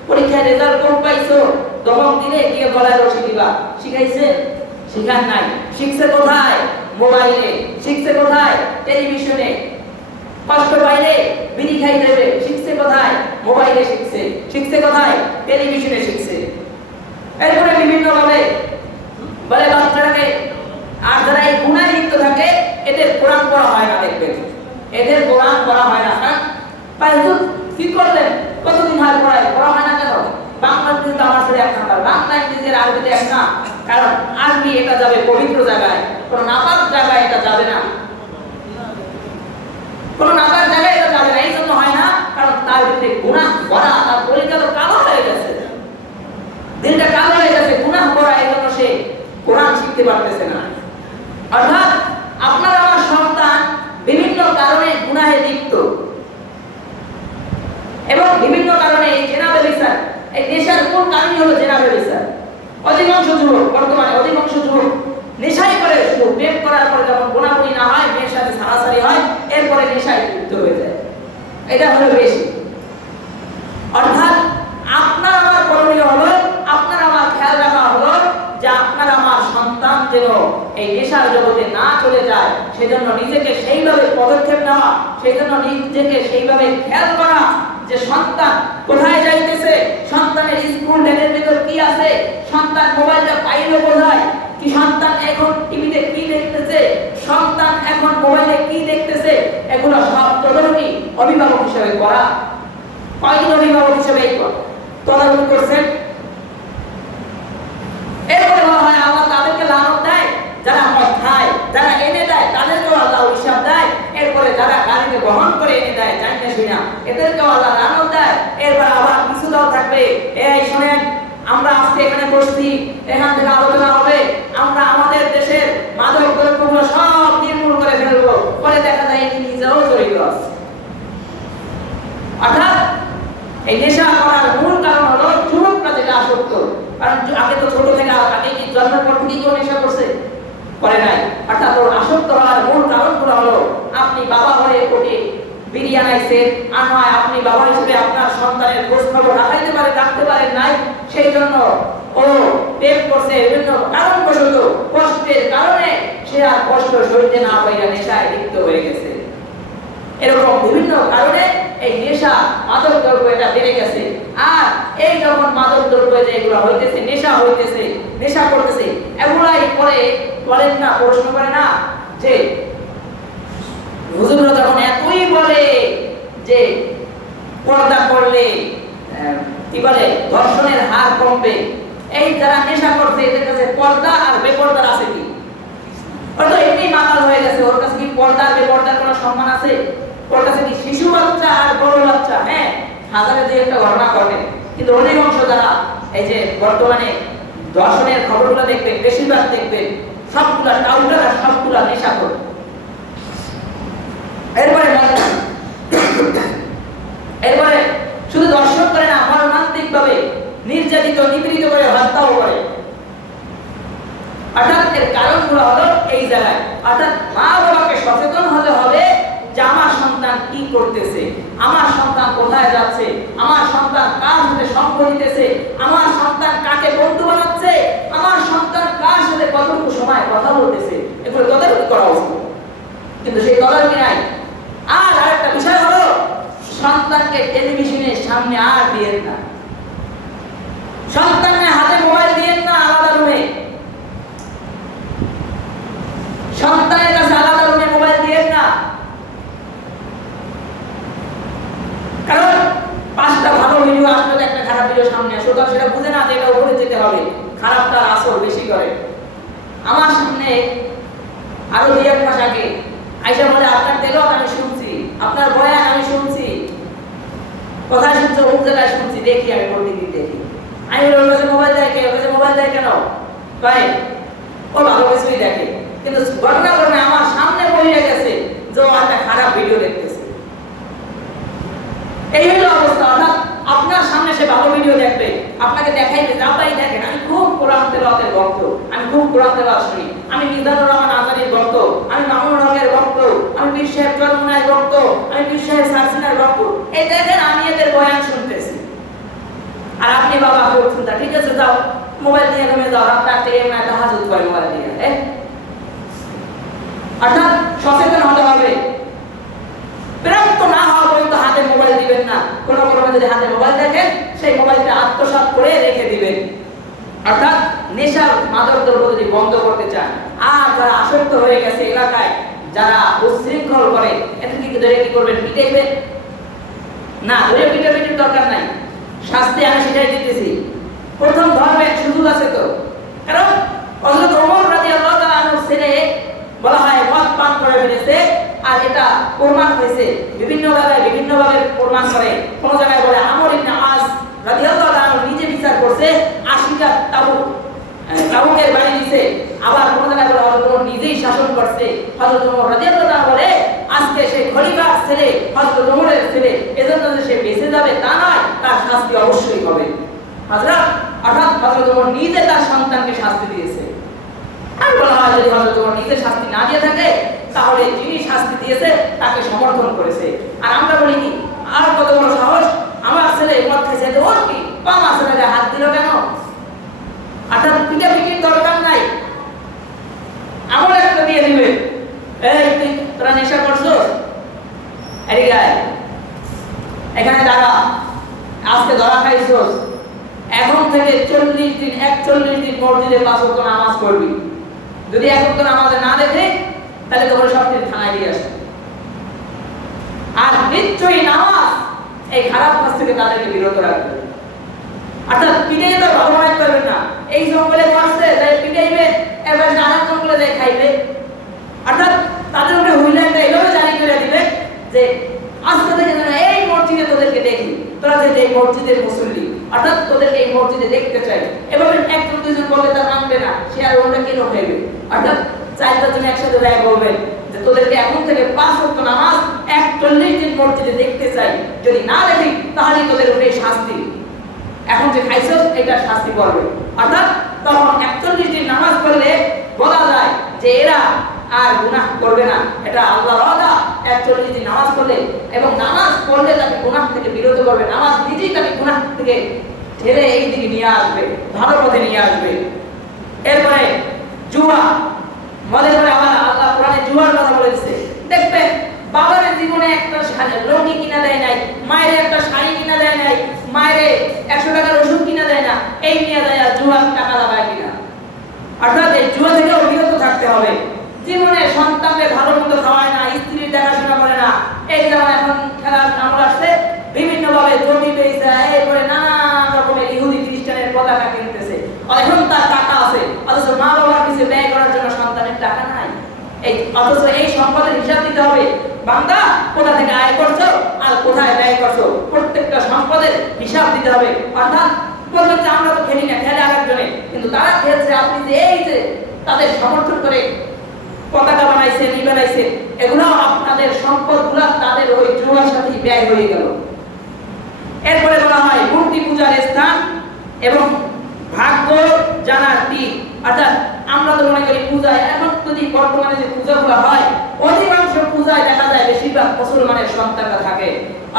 পরীক্ষায় রেজাল্ট কম পাইছো, ধমক দিলে গিয়ে গলায় রশি দিবা? শিখাইছেন? শিখান নাই। শিখছে কোথায়? মোবাইলে। শিখছে কোথায়? টেলিভিশনে। কষ্ট পাইলে বিড়ি খাই দেবে, শিখছে কোথায়? মোবাইলে শিখছে। শিখছে কোথায়? টেলিভিশনে শিখছে। এরপরে বিভিন্ন ভাবে বলে বাচ্চাটাকে, আর যারা এই গুনায় লিপ্ত থাকে এদের কোরআন পড়া হয় না, দেখবেন এদের কোরআন পড়া হয় না। হ্যাঁ হুজুর কি করলেন, কতদিন হয় পড়া হয় না কেন? বাংলা কিন্তু আমার ছেলে এক নাম্বার, বাংলা ইংরেজির আরবিতে এক না, কারণ আরবি এটা যাবে পবিত্র জায়গায়, কোন নাপাক জায়গায় এটা যাবে না, কোন নাপাক জায়গায় এটা যাবে না। এই জন্য হয় না, কারণ তার ভিতরে গুনাহ ভরা, তার পরিচয় তো কালো হয়ে গেছে, দিলটা কালো হয়ে গেছে, গুনাহ ভরা, এই জন্য সে কোরআন শিখতে পারতেছে না। অর্থাৎ আপনার আমার সন্তান বিভিন্ন কারণে গুনাহে লিপ্ত, এবং বিভিন্ন কারণে এই জেনা ব্যভিচার, এই নেশার মূল কারণই হলো জেনা ব্যভিচার। অধিকাংশ যুবক, বর্তমানে অধিকাংশ যুবক নেশাই করে, শুধু প্রেম করার পরে যখন গোনাগুনি না হয়, মেয়ের সাথে সারাসারি হয়, এরপরে নেশায় লিপ্ত হয়ে যায়। এটা হলো বেশি। অর্থাৎ আপনার আমার করণীয় হলো, আপনার আমার খেয়াল রাখা হলো যে আপনার আমার সন্তান যেন এই নেশার জগতে না চলে যায়, সেজন্য নিজেকে সেইভাবে পদক্ষেপ নেওয়া, সেই জন্য নিজেকে সেইভাবে খেয়াল করা যে সন্তান কোথায় যাইতেছে, সন্তানের স্কুল ব্যাগের ভিতর কি আছে, সন্তান মোবাইলটা পাইলো কোথায়, কি সন্তান এখন টিভিতে কি দেখতেছে, সন্তান এখন মোবাইলে কি দেখতেছে, এগুলো সব তদারকি অভিভাবক হিসেবে করা। কয়জন অভিভাবক হিসেবে এই তদারকি করছেন? এরপরে বলা হয় আল্লাহ তাদেরকে লানত দেয়, যারা মদ খায়, যারা এনে দেয় তাদেরকেও আল্লাহ হিসাব দেয়। এরপরে যারা গাড়িতে বহন করে এনে দেয় জানতে শুনা, এদেরকেও আল্লাহ লানত দেয়। এরপর আবার কিছু দল থাকবে, এই শোনেন আমরা আজকে এখানে বসছি, এখান থেকে আলোচনা হবে, আমরা আমাদের দেশের মাদক দ্রব্যগুলো সব নির্মূল করে ফেলবো, পরে দেখা যায় এটি নিজেও জড়িত আছে। অর্থাৎ এই নেশা করার মূল কারণ হলো যুবকরা যেটা আসক্ত। কারণ আগে তো ছোট থেকে, আগে কি জন্মের পর থেকেই কেউ নেশা করছে? করে নাই। অর্থাৎ ওর আসক্ত হওয়ার মূল কারণগুলো হলো আপনি বাবা হয়ে ওকে বিড়ি আনাইছেন, আর নয় আপনি বাবা হিসেবে আপনার সন্তানের খোঁজ খবর রাখতে পারেন নাই, সেই জন্য ও প্রেম করছে, বিভিন্ন কারণবশত কষ্টের কারণে সে আর কষ্ট সইতে না পাইরা নেশায় লিপ্ত হয়ে গেছে। এরকম বিভিন্ন কারণে এই নেশা, মাদক দ্রব্য এটা বেড়ে গেছে। আর এই যখন মাদক দ্রব্য যেগুলো হইতেছে, নেশা হইতেছে, নেশা করতেছে, এগুলাই করে বলেন না, প্রশ্ন করে না যে হুজুররা যখন এতই বলে যে পর্দা করলে কি বলে ধর্ষণের হার কমবে। এই যারা নেশা করছে এদের কাছে পর্দা আর বেপর্দার আছে কি? ওর তো এমনি মাতাল হয়ে গেছে, ওর কাছে কি পর্দা আর বেপর্দার কোনো সম্মান আছে? ওর কাছে কি শিশু বাচ্চা আর বড় বাচ্চা? হ্যাঁ, হাজারে দুই একটা ঘটনা ঘটে, কিন্তু অধিকাংশ যারা এই যে বর্তমানে ধর্ষণের খবরগুলো দেখবেন, বেশিরভাগ দেখবেন সবগুলা টাউটার আর সবগুলা নেশাখোর। এরপরে শুধু দর্শন করে না, মর্মান্তিক ভাবে নির্যাতিত নিপীড়িত করে হত্যাও করে। অর্থাৎ এর কারণগুলো হলো এই জায়গায়। অর্থাৎ মা বাবাকে সচেতন হতে হবে যে আমার সন্তান কি করতেছে, আমার সন্তান কোথায় যাচ্ছে, আমার সন্তান কার সাথে সঙ্গ দিতেছে, আমার সন্তান কাকে বন্ধু বানাচ্ছে, আমার সন্তান কার সাথে কতটুকু সময় কথা বলতেছে, এগুলো তদারকি করা উচিত। কিন্তু সেই তদারকি নাই। আর আরেকটা বিষয় হলো সন্তানকে টেলিভিশনের সামনে আর দিয়েন না, সন্তানের হাতে মোবাইল দিয়েন না আলাদা রুমে, সন্তানের কাছে আলাদা রুমে মোবাইল দিয়েন না। কারণ 5টা ভালো ভিডিও আসলে একটা খারাপ ভিডিও সামনে আসে, সুতরাং সেটা বুঝে না যে এটা উপরে যেতে হবে, খারাপটার আসর বেশি করে। আমার সামনে আরো 2-1 মাস আগে আইসা বলে আপনার তেলাওয়াত আমি শুনছি, আপনার বয়ান আমি শুনছি, কোথায় শুনছো, কোন জায়গায় শুনছি, দেখি আমি প্রতিদিন দেখি। আমি ওর কাছে মোবাইল দেখে, ওর কাছে মোবাইল দেখে কেন ভাই, ও ভালো কিছুই দেখে, কিন্তু ঘটনা ঘটনা আমার সামনে বইয়া গেছে যে ও একটা খারাপ ভিডিও দেখতেছে। এই হলো অবস্থা। অর্থাৎ আপনার সামনে সে ভালো ভিডিও দেখবে, আপনাকে দেখাইবে যে আপনি দেখেন আমি খুব কোরআন তেলাওয়াতের ভক্ত, আমি খুব কোরআন তেলাওয়াত শুনি, আমি মিজানুর রহমান আজারির ভক্ত, আমি মামুনুর হকের ভক্ত, আমি পীর সাহেব চরমুনার ভক্ত, আমি পীর সাহেব সারসিনার ভক্ত। এই দেখেন আমি এদের বয়ান শুনতেছি, আর আপনি বাবা বলছেন তা ঠিক আছে যাও মোবাইল নিয়ে রুমে যাও, আপনার থেকে না তাহাজ্জুদ করে মোবাইল নিয়ে। অর্থাৎ সচেতন হতে হবে, বিরক্ত না হওয়া পর্যন্ত হাতে মোবাইল দিবেন না। কোন কোন যদি হাতে মোবাইল দেখেন সেই মোবাইলটা আত্মসাৎ করে রেখে দিবেন। অর্থাৎ নেশার মাদক দ্রব্য যদি বন্ধ করতে চান, আর যারা আসক্ত হয়ে গেছে এলাকায়, যারা উচ্ছৃঙ্খল করে, এদেরকে ধরে কি করবেন, পিটাইবেন না? ধরে পিটাপিটির দরকার নাই, শাস্তি আমি সেটাই দিতেছি। প্রথম ধর্মের সুযোগ আছে তো, কারণ হযরত ওমর রাদিয়াল্লাহু তাআলা আনহু ছেলে বলা হয় মদ পান করে ফেলেছে, আর এটা প্রমাণ হয়েছে বিভিন্ন জায়গায় বিভিন্নভাবে প্রমাণ করে। কোন জায়গায় বলে আমর ইবনে আস রাদিয়াল্লাহু তাআলা নিজে বিচার করছে 80টা তাবুকের বাড়ি দিয়েছে। আবার কোন জায়গায় বলে হযরত ওমর নিজেই শাসন করছে। হযরত ওমর রাদিয়াল্লাহু তাআলা বলে আজকে সে খলিফার ছেলে, হযরত ওমরের ছেলে, এজন্য যে সে বেঁচে যাবে তা নয়, তার শাস্তি অবশ্যই হবে। অর্থাৎ হযরত ওমর নিজে তার সন্তানকে শাস্তি দিয়েছে। আর বলা হয় যদি হযরত ওমর নিজে শাস্তি না দিয়ে থাকে, তাহলে যিনি শাস্তি দিয়েছে তাকে সমর্থন করেছে। আর আমরা বলি কি, আর কত বড় সাহস, আমার ছেলে মদ খাইছে, ওর কি, আমার ছেলেকে হাত দিল কেন? অর্থাৎ পিটাপিটির দরকার নাই, আমার একটা দিয়ে দিবে, এই তুই তোরা নেশা করছস, এখানে দাঁড়া, আজকে ধরা খাইছস, এখন থেকে 41 দিন মসজিদে 5 ওয়াক্ত নামাজ পড়বি। যদি 1 ওয়াক্ত নামাজে না দেখে তাহলে তোকে সব কিছু থানায় দিয়ে আসবে। আর নিশ্চয়ই নামাজ এই খারাপ কাজ থেকে তাদেরকে বিরত রাখবে। অর্থাৎ পিটাইয়ে তো ভালো বানাইতে পারবেন না, এই জঙ্গলে মারছে তাই পিটাইবে, এবার নানা জঙ্গলে যাই খাইবে। অর্থাৎ তাদের উপরে হুইল্যান্ডটা এইভাবে জারি করে দিবে যে আজকে থেকে যেন এই মসজিদে তোদেরকে দেখি, তোরা যে এই মসজিদের মুসল্লি, অর্থাৎ তোদেরকে এই মসজিদে দেখতে চাই। এভাবে 1-2 বললে তা মানবে না, সে আর ওটা কেন হইবে। অর্থাৎ 4-5 জন একসাথে যায় বলবেন যে তোদেরকে এখন থেকে 5 ওয়াক্ত নামাজ 41 দিন মসজিদে দেখতে চাই, যদি না দেখি তাহলে তোদের উপরে শাস্তি, এখন যে খাইছস এটা শাস্তি পড়বে। অর্থাৎ তখন 41 দিন নামাজ পড়লে বলা যায় যে এরা আর গুনাহ করবে না, এটা আল্লাহর ওয়াদা। 41 দিন নামাজ পড়লে, এবং নামাজ পড়লে তাকে গুনাহ থেকে বিরত করবে, নামাজ নিজেই তাকে গুনাহ থেকে ঠেলে এই দিকে নিয়ে আসবে, ভালো পথে নিয়ে আসবে। এরপরে জুয়া, মদের পরে আবার আল্লাহ কোরআনে জুয়ার কথা বলে দিয়েছে। দেখবেন বাবার জীবনে একটা লঙ্গি কিনা দেয় নাই, মায়ের একটা শাড়ি কিনা দেয় নাই, মায়ের 100 টাকার ওষুধ কিনা দেয় না, এই নিয়ে দেয় জুয়ার টাকা লাগায় কিনা। অর্থাৎ এই জুয়া থেকেও বিরত থাকতে হবে। জীবনে সন্তানদের ভালো মতো খাওয়ায় না, স্ত্রীর দেখাশোনা করে না, এই যেমন এখন খেলার আমল আসছে, বিভিন্ন ভাবে জমি পেয়েছে, এরপরে নানান অথচ এই সম্পদের হিসাব দিতে হবে। বান্দা কোথা থেকে আয় করছো আর কোথায় ব্যয় করছো, প্রত্যেকটা সম্পদের হিসাব দিতে হবে। অর্থাৎ বলবেন যে আমরা তো খেলি না, খেলে আরেকজনে, কিন্তু তারা খেলছে, আপনি যে এই যে তাদের সমর্থন করে পতাকা বানাইছে, ই বানাইছে, এগুলো আপনাদের সম্পদগুলো তাদের ওই জুয়ার সাথে ব্যয় হয়ে গেল। এরপরে বলা হয় মূর্তি পূজার স্থান এবং ভাগ্য জানার দিক। অর্থাৎ আমরা তো মনে করি পূজায়, এখন যদি বর্তমানে যে পূজাগুলো হয় অধিকাংশ পূজায় দেখা যায় বেশিরভাগ মুসলমানের সন্তানরা থাকে।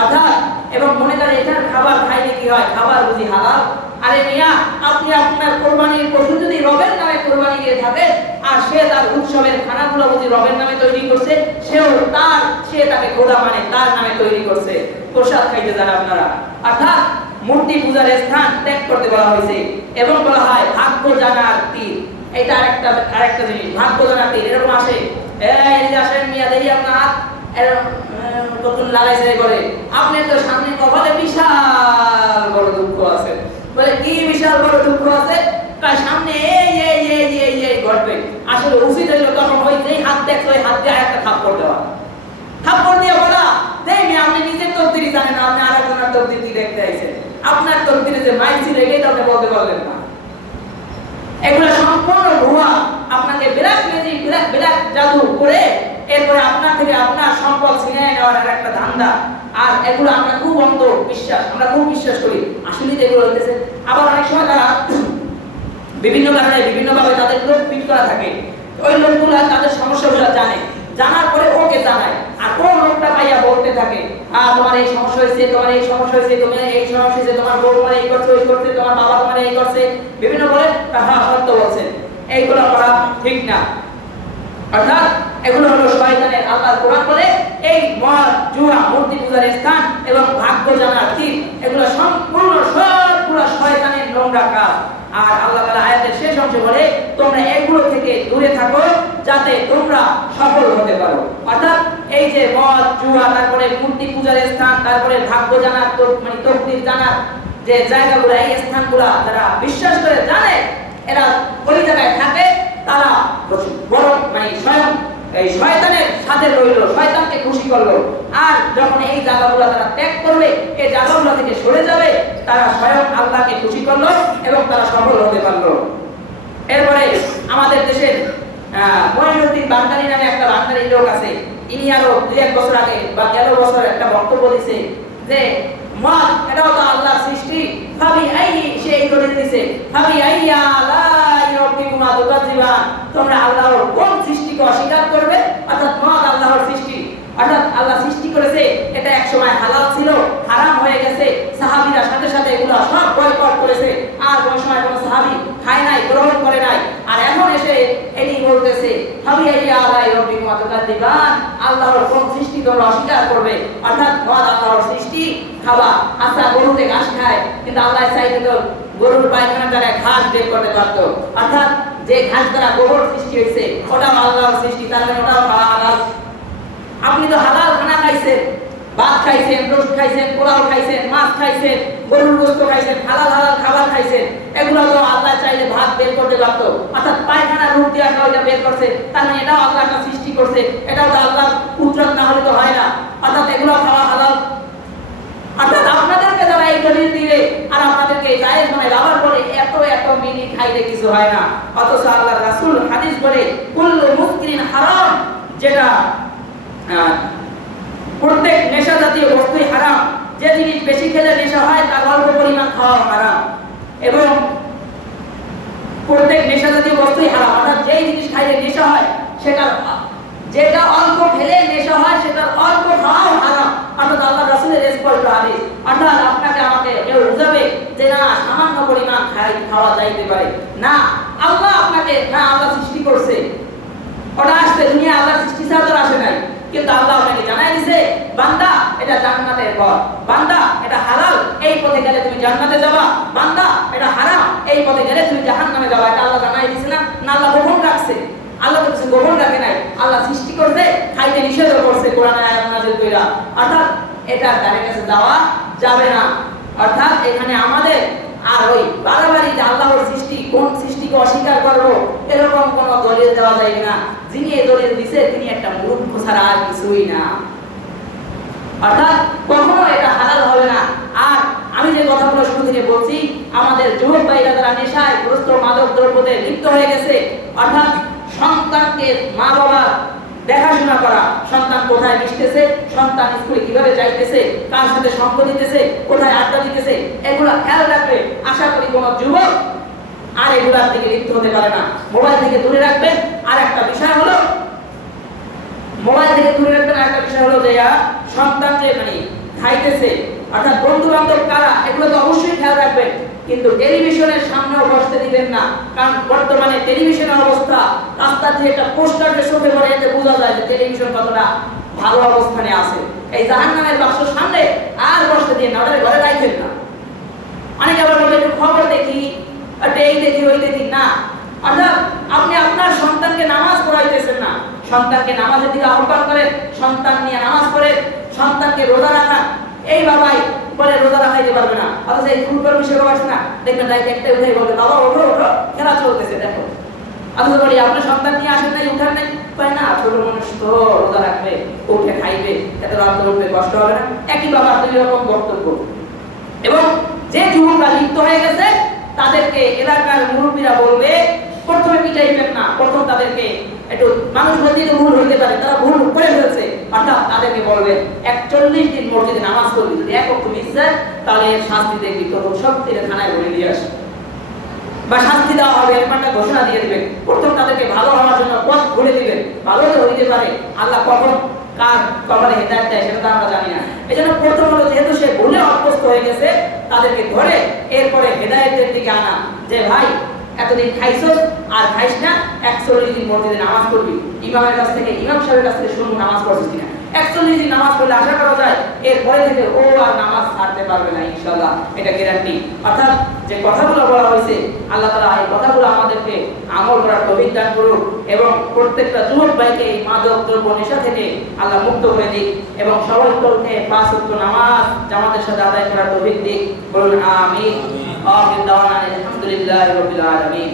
অর্থাৎ এবং মনে করে এটার খাবার খাইলে কি হয়, খাবার বুঝি হালাল। আরে মিয়া, আপনি আপনার কোরবানির পশু যদি রবের নামে কোরবানি দিয়ে থাকে আর সে তার উৎসবের খানাগুলো বুঝি রবের নামে তৈরি করছে, সে তাকে খোদা মানে তার নামে তৈরি করছে, প্রসাদ খাইতে যান আপনারা। অর্থাৎ মূর্তি পূজার স্থান ত্যাগ করতে বলা হয়েছে। এবং বলা হয় ভাগ্য জানার তীর, এটা আরেকটা জিনিস, ভাগ্য জানার তীর। এরকম আসে, এই যে আসেন মিয়া, দেখি আপনার হাত নতুন লাগাইছে করে, আপনার তো সামনে কপালে বিশাল বড় দুঃখ আছে। বলে কি বিশাল বড় দুঃখ আছে? তার সামনে এই ঘটবে। আসলে উচিত হইল তখন ওই যেই হাত দেখলো ওই হাত দিয়ে একটা থাপ্পড় দেওয়া, থাপ্পড় দিয়ে বলা, দেখি আপনি নিজের তকদিরই জানেন না, আপনি আরেকজনের তকদির কি দেখতে আইছেন, আপনার তকদিরে যে মাইছি রেখেই তো আপনি বলতে পারলেন না। এগুলো সম্পূর্ণ ভুয়া। আপনাকে বিরাট ম্যাজিক, বিরাট জাদু করে এরপরে আপনার থেকে আপনার সম্পদ ছিনিয়ে নেওয়ার আর একটা ধান্দা। আর এগুলো আমরা খুব অন্ধ বিশ্বাস, আমরা খুব বিশ্বাস করি। আসলে এগুলো হইতেছে। আবার অনেক সময় তারা বিভিন্ন কারণে বিভিন্নভাবে তাদের লোক ফিট করা থাকে, ওই লোকগুলো তাদের সমস্যাগুলো জানে, জানার পরে ওকে জানায়, আর কোন লোকটা পাইয়া বলতে থাকে তোমার এই সমস্যা হয়েছে, তোমার এই সমস্যা হয়েছে, তোমার এই সমস্যা হয়েছে, তোমার বউ তোমার এই করছে, ওই করছে, তোমার বাবা তোমার এই করছে, বিভিন্ন বলে হ্যাঁ সত্য বলছেন। এইগুলো করা ঠিক না। অর্থাৎ এগুলো হলো শয়তানের, আল্লাহর কোরআন বলে এই মদ, জুয়া, মূর্তি পূজার স্থান এবং ভাগ্য জানার তীর, এগুলো সম্পূর্ণ সবগুলো শয়তানের নোংরা কাজ। আর আল্লাহ তাআলা আয়াতের শেষ অংশে বলে তোমরা এগুলো থেকে দূরে থাকো যাতে তোমরা সফল হতে পারো। অর্থাৎ এই যে মদ, জুয়া, তারপরে মূর্তি পূজার স্থান, তারপরে ভাগ্য জানার মানে তকদির জানার যে জায়গাগুলো, এই স্থানগুলো যারা বিশ্বাস করে জানে, এরা ওই জায়গায় থাকে, তারা বড় মানে স্বয়ং এই শয়তানের সাথে রইল, শয়তানকে খুশি করলো। আর যখন এই জায়গাগুলো তারা ত্যাগ করবে, এই জায়গাগুলো থেকে সরে যাবে, তারা স্বয়ং আল্লাহকে খুশি করলো এবং তারা সফল হতে পারলো। এরপরে আমাদের দেশের মঈনুদ্দিন বান্দারি নামে একটা বান্দারি লোক আছে। ইনি আরো 2-1 বছর আগে বা গেল বছর একটা বক্তব্য দিয়েছে যে মদ এটাও তো আল্লাহর সৃষ্টি, ফাবি আইহি সে এই করে দিয়েছে, ফাবি আইয়া লা ইউরবিকুমা তুকাজিবান, তোমরা আল্লাহর কোন সৃষ্টিকে অস্বীকার করবে? অর্থাৎ মদ আল্লাহর সৃষ্টি, অর্থাৎ আল্লাহ সৃষ্টি করেছে, এটা এক সময় হালাল ছিল, হারাম হয়ে গেছে, সাহাবীরা সাথে সাথে এগুলো সব বয়কট করেছে, আর কোন সময় কোন সাহাবী খায় নাই, গ্রহণ করে নাই, আর এখন এসে এটি বলতেছে ফাবি আইয়া লা ইউরবিকুমা তুকাজিবান, আল্লাহর কোন সৃষ্টি তোমরা অস্বীকার করবে? অর্থাৎ মদ আল্লাহর সৃষ্টি, খাওয়া। আচ্ছা, গরুতে ঘাস খায়, কিন্তু আল্লাহ চাইতে তো গরুর পায়খানা দ্বারা ঘাস বের করতে পারত। অর্থাৎ যে ঘাস দ্বারা গোবর সৃষ্টি হয়েছে ওটাও আল্লাহর সৃষ্টি, তার মানে ওটাও হালাল। আপনি তো হালাল খানা খাইছেন, ভাত খাইছেন, রোস্ট খাইছেন, পোলাও খাইছেন, মাছ খাইছেন, গরুর গোশত খাইছেন, হালাল হালাল খাবার খাইছেন, এগুলো তো আল্লাহ চাইলে ভাত বের করতে পারত। অর্থাৎ পায়খানা রূপ দিয়ে আল্লাহ এটা বের করছে, তার মানে এটাও আল্লাহ একটা সৃষ্টি করছে, এটাও তো আল্লাহর কুদরত না হলে তো হয় না। অর্থাৎ এগুলো খাওয়া হালাল। অর্থাৎ আপনাদেরকে যারা এই দলিল দিবে আর আপনাদেরকে জায়েজ মানে আবার বলে এত মিনি খাইলে কিছু হয় না, অথচ আল্লাহর রাসূল হাদিস বলে কুল্লু মুসকিরিন হারাম, যেটা প্রত্যেক নেশা জাতীয় বস্তুই হারাম। যে জিনিস বেশি খেলে নেশা হয় তার অল্প পরিমাণ খাওয়া হারাম, এবং প্রত্যেক নেশা জাতীয় বস্তুই হারাম। অর্থাৎ যেই জিনিস খাইলে নেশা হয় সেটা, যেটা অল্প খেলে নেশা হয় সেটার অল্প খাওয়াও হারাম। অর্থাৎ আল্লাহ রাসূলের স্পষ্ট আদেশ। অর্থাৎ আপনাকে আমাকে কেউ বুঝাবে যে না সামান্য পরিমাণ খাওয়া যাইতে পারে না, আল্লাহ আপনাকে না, আল্লাহ সৃষ্টি করছে, ওটা আসছে দুনিয়া আল্লাহর সৃষ্টি ছাড়া তো আসে নাই, কিন্তু আল্লাহ আপনাকে জানাই দিয়েছে বান্দা এটা জান্নাতের পথ, বান্দা এটা হালাল, এই পথে গেলে তুমি জান্নাতে যাবা, বান্দা এটা হারাম, এই পথে গেলে তুমি জাহান্নামে যাবা। এটা আল্লাহ জানাই দিয়েছে না? না আল্লাহ গোপন রাখছে? আল্লাহ তো কিছু গোপন রাখে নাই, আল্লাহ সৃষ্টি করছে, খাইতে নিষেধ করছে কোরআনে আয়াত নাযিল কইরা। অর্থাৎ এটা তার কাছে যাওয়া যাবে না। অর্থাৎ এখানে আমাদের আর ওই বাড়াবাড়ি যে আল্লাহর সৃষ্টি, কোন সৃষ্টিকে অস্বীকার করবো, এরকম কোন দলিল দেওয়া যায় না। যিনি এই দলিল দিছে তিনি একটা মূর্খ ছাড়া আর কিছুই না। অর্থাৎ কখনো এটা হালাল হবে না। আর আমি যে কথাগুলো শুরু থেকে বলছি, আমাদের যুবক ভাইরা যারা নেশায় গ্রস্ত, মাদক দ্রব্যতে লিপ্ত হয়ে গেছে, অর্থাৎ সন্তানকে মা বাবা দেখাশোনা করা, সন্তান কোথায় মিশতেছে, সন্তান স্কুলে কিভাবে যাইতেছে, কার সাথে সঙ্গ দিতেছে, কোথায় আড্ডা দিতেছে, এগুলো খেয়াল রাখবে। আশা করি কোনো যুবক আর এগুলার দিকে লিপ্ত হতে পারে না। মোবাইল থেকে দূরে রাখবেন। আর একটা বিষয় হলো, মোবাইল থেকে দূরে রাখবেন আর একটা বিষয় হলো যে সন্তান যে খাইতেছে, অর্থাৎ বন্ধু বান্ধব কারা, এগুলো তো অবশ্যই খেয়াল রাখবেন। কিন্তু টেলিভিশনের সামনেও বসতে দিবেন না। কারণ বর্তমানে টেলিভিশনের অবস্থা, রাস্তার যে একটা পোস্টার যে চোখে পড়ে, এতে বোঝা যায় যে টেলিভিশন কতটা ভালো অবস্থানে আছে। এই জাহান্নামের বাক্সর সামনে আর বসতে দিয়ে না, ওদের ঘরে রাখবেন না। অনেকে আবার বলে খবর দেখি, এই দেখি, ওই দেখি না। অর্থাৎ আপনি আপনার সন্তানকে নামাজ পড়াইতেছেন না। সন্তানকে নামাজের দিকে আহ্বান করেন, সন্তান নিয়ে নামাজ পড়ে, সন্তানকে রোজা রাখা। এই বাবাই বলে রোজা রাখাইতে পারবে না, অথচ এই ফুটবল বিষয় আসছে না, দেখবেন তাই একটা উঠে বলবে বাবা ওঠো ওঠো, খেলা চলতেছে দেখো। অথচ বলি আপনার সন্তান নিয়ে আসেন নাই, উঠার নাই, পায় না, ছোট মানুষ তো রোজা রাখবে, উঠে খাইবে, এত রাত উঠবে, কষ্ট হবে না। একই বাবার দুই রকম বক্তব্য। এবং যে যুবকরা লিপ্ত হয়ে গেছে তাদেরকে এলাকার মুরব্বীরা বলবে প্রথমে পিটাইবেন না, প্রথম তাদেরকে একটু, মানুষ বলতে ভুল হইতে পারে, তারা ভুল করে ফেলছে, অর্থাৎ তাদেরকে বলবেন 41 দিন মসজিদে নামাজ পড়বি, যদি এক ওয়াক্ত মিস যায় তাহলে এর শাস্তি দেখবি, তো সব থেকে থানায় বলে দিয়ে আসে বা শাস্তি দেওয়া হবে, এরকম একটা ঘোষণা দিয়ে দিবেন। প্রথম তাদেরকে ভালো হওয়ার জন্য পথ খুলে দিবেন। ভালো তো হইতে পারে, আল্লাহ কখন কার কপালে হেদায়েত দেয় সেটা তো আমরা জানি না। এই জন্য প্রথম হলো, যেহেতু সে ভুলে অভ্যস্ত হয়ে গেছে, তাদেরকে ধরে এরপরে হেদায়েতের দিকে আনা, যে ভাই এতদিন খাইছস আর খাইস না, 41 দিন মসজিদে নামাজ পড়বি, ইমামের কাছ থেকে, ইমাম সাহেবের কাছ থেকে শুনুন নামাজ পড়ছিস কিনা। 41 দিন নামাজ পড়লে আশা করা যায় এরপরে থেকে ও আর নামাজ ছাড়তে পারবে না ইনশাআল্লাহ, এটা গ্যারান্টি। অর্থাৎ যে কথাগুলো বলা হয়েছে, আল্লাহ তাআলা এই কথাগুলো আমাদেরকে আমল করার তৌফিক দান করুন এবং প্রত্যেকটা যুবক ভাইকে এই মাদক দ্রব্য নেশা থেকে আল্লাহ মুক্ত করে দিক এবং সকলকে 5 ওয়াক্ত নামাজ জামাতের সাথে আদায় করার তৌফিক দিক। বলুন আমিন। আমিন। দাওয়ানা আলহামদুলিল্লাহি রাব্বিল আলামিন।